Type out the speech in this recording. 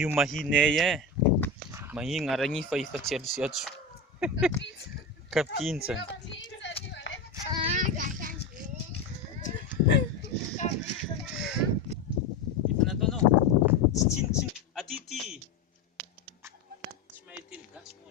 Io mahinay mahigna aragny fa efatsiatso kapintsany. Efa nataonao? Tsy atity. Tsy mahita gasy moa.